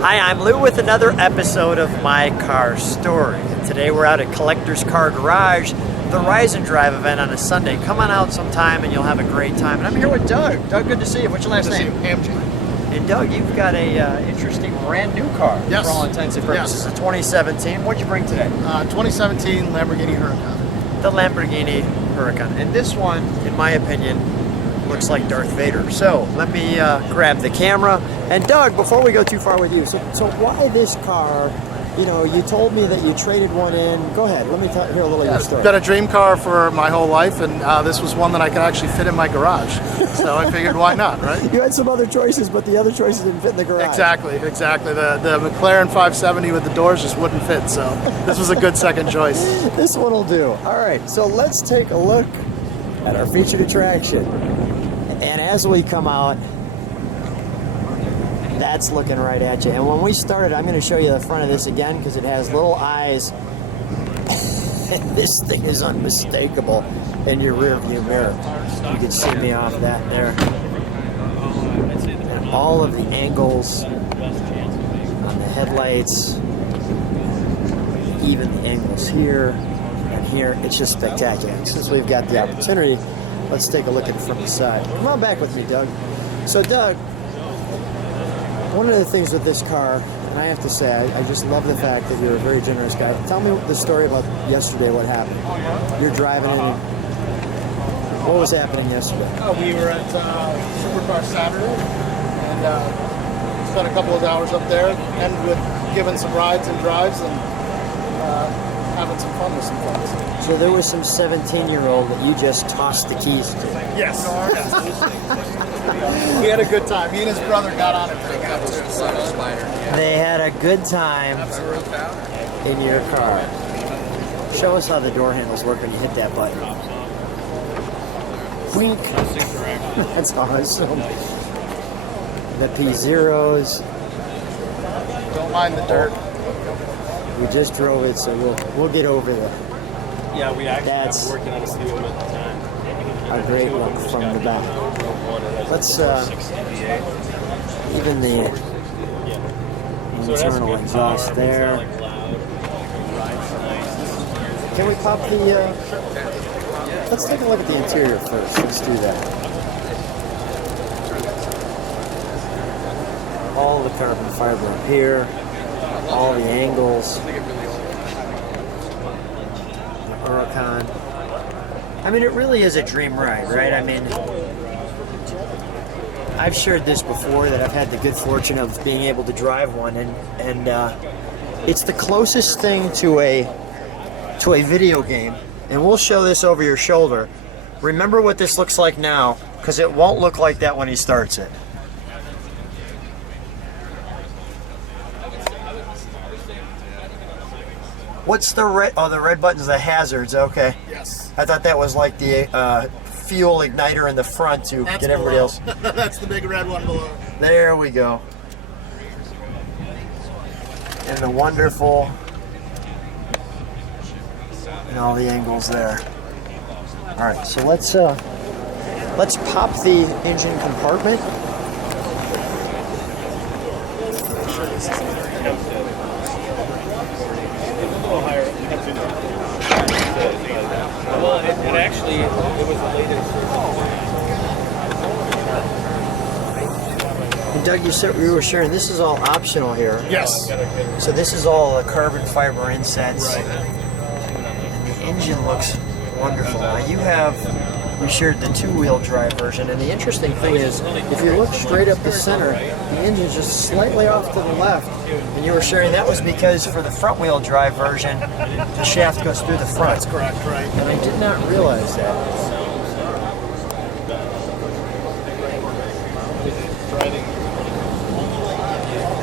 Hi, I'm Lou with another episode of My Car Story. And today we're out at Collector's Car Garage, the Rise and Drive event on a Sunday. Come on out sometime and you'll have a great time. And I'm here with Doug. Doug, good to see you. What's your last name? Hamje. And Doug, you've got a interesting brand new car. Yes. For all intents and purposes. Yes. A 2017. What'd you bring today? 2017 Lamborghini Huracan. The Lamborghini Huracan. And this one, in my opinion, looks like Darth Vader. So let me grab the camera. And Doug, before we go too far with you, so why this car? You know, you told me that you traded one in. Go ahead, let me hear a little of your story. I've got a dream car for my whole life, and this was one that I could actually fit in my garage. So I figured, why not, right? You had some other choices, but the other choices didn't fit in the garage. Exactly. The McLaren 570 with the doors just wouldn't fit, so this was a good second choice. This one will do. All right, so let's take a look at our featured attraction. And as we come out, that's looking right at you. And when we started, I'm going to show you the front of this again because it has little eyes. And this thing is unmistakable in your rear view mirror. You can see me off that there. And all of the angles on the headlights, even the angles here and here, it's just spectacular. Since we've got the opportunity, let's take a look at it from the side. Come on back with me, Doug. So, Doug, one of the things with this car, and I have to say, I just love the fact that you're a very generous guy. Tell me the story about yesterday, what happened. You're driving in. What was happening yesterday? We were at Supercar Saturday, and spent a couple of hours up there, and with giving some rides and drives, and having some fun with some friends. So there was some 17-year-old that you just tossed the keys to. Yes. We had a good time. He and his brother got on it pretty good. They had a good time in your car. Show us how the door handles work when you hit that button. Wink. That's awesome. The P0s. Don't mind the dirt. We just drove it, so we'll get over there. Yeah, we actually That's were working on a few of them at the time. a great look from the back. Let's even the internal exhaust there. Can we pop the? Let's take a look at the interior first. Let's do that. All the carbon fiber up here. All the angles. The Huracan. I mean, it really is a dream ride, right? I mean, I've shared this before that I've had the good fortune of being able to drive one, and it's the closest thing to a video game. And we'll show this over your shoulder. Remember what this looks like now, because it won't look like that when he starts it. What's the red? Oh, the red button's the hazards. Okay. Yes. I thought that was like the fuel igniter in the front to That's get everybody below. else. That's the big red one below. There we go. And the wonderful, and all the angles there. All right, so let's pop the engine compartment. Well, it actually, it was the latest. And Doug, you said we were sharing. This is all optional here. Yes. So this is all the carbon fiber insets. Right. And the engine looks wonderful. Now we shared the two-wheel drive version, and the interesting thing is, if you look straight up the center, the engine's just slightly off to the left. And you were sharing that was because for the front-wheel drive version, the shaft goes through the front. That's correct, right. And I did not realize that.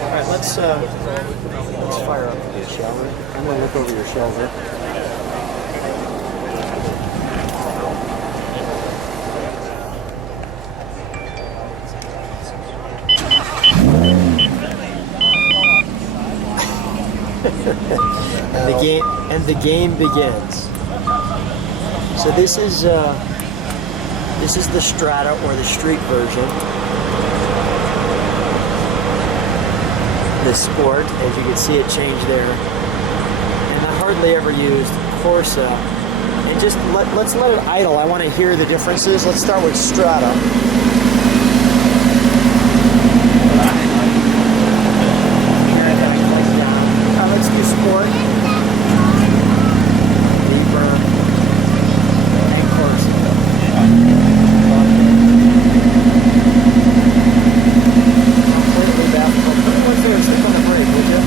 All right, let's fire up a bit, shall we? I'm gonna look over your shoulder. and the game begins. So this is the Strata or the street version. the Sport, as you can see it change there. And the hardly ever used Corsa. And just let's let it idle. I want to hear the differences. Let's start with Strata. Let's do Sport. Deeper. And Corsa. Completely baffled. Put one there, stick on the brake, would you?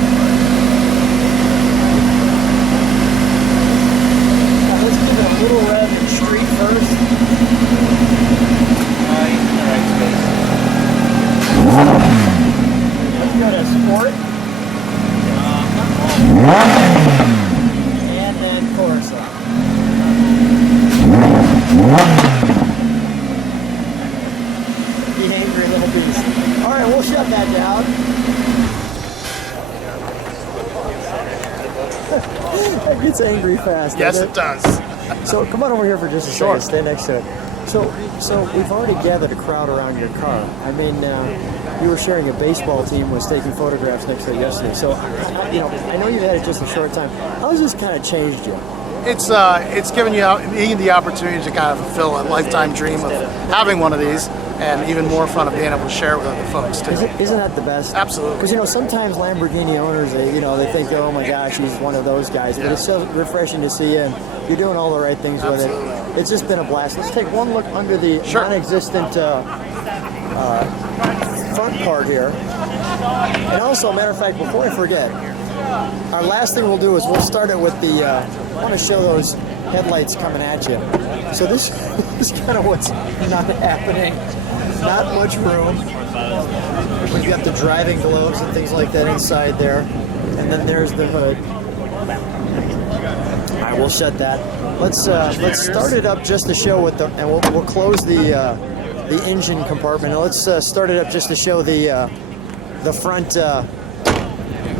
Now let's give it a little rev in street first. Let's go to Sport. And then Corsa. The angry little beast. All right, we'll shut that down. It gets angry fast. Yes, doesn't it does. So come on over here for just a Sure. second. Stay next to it. So we've already gathered a crowd around your car. I mean, you were sharing a baseball team was taking photographs next to it yesterday. So, I know you've had it just a short time. How has this kind of changed you? It's given me the opportunity to kind of fulfill a lifetime dream of having one of these, and even more fun of being able to share it with other folks too. Isn't that the best? Absolutely. Because sometimes Lamborghini owners, they think, oh my gosh, he's one of those guys. But it's so refreshing to see you, and you're doing all the right things with it. It's just been a blast. Let's take one look under the non-existent front part here. And also, matter of fact, before I forget, our last thing we'll do is we'll start it with the. I want to show those headlights coming at you. So this is kind of what's not happening. Not much room. We've got the driving gloves and things like that inside there, and then there's the hood. All right, we'll shut that. Let's start it up just to show what and we'll close the engine compartment. Let's start it up just to show the front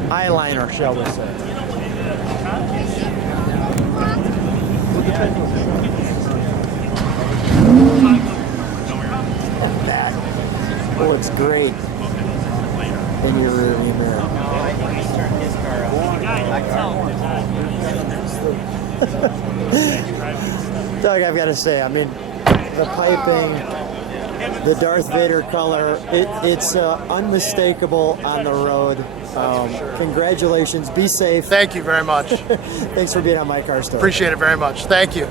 eyeliner, shall we say? That looks great in your rearview mirror. Doug, I've got to say, I mean, the piping, the Darth Vader color, it's unmistakable on the road. Congratulations. Be safe. Thank you very much. Thanks for being on My Car Story. Appreciate it very much. Thank you.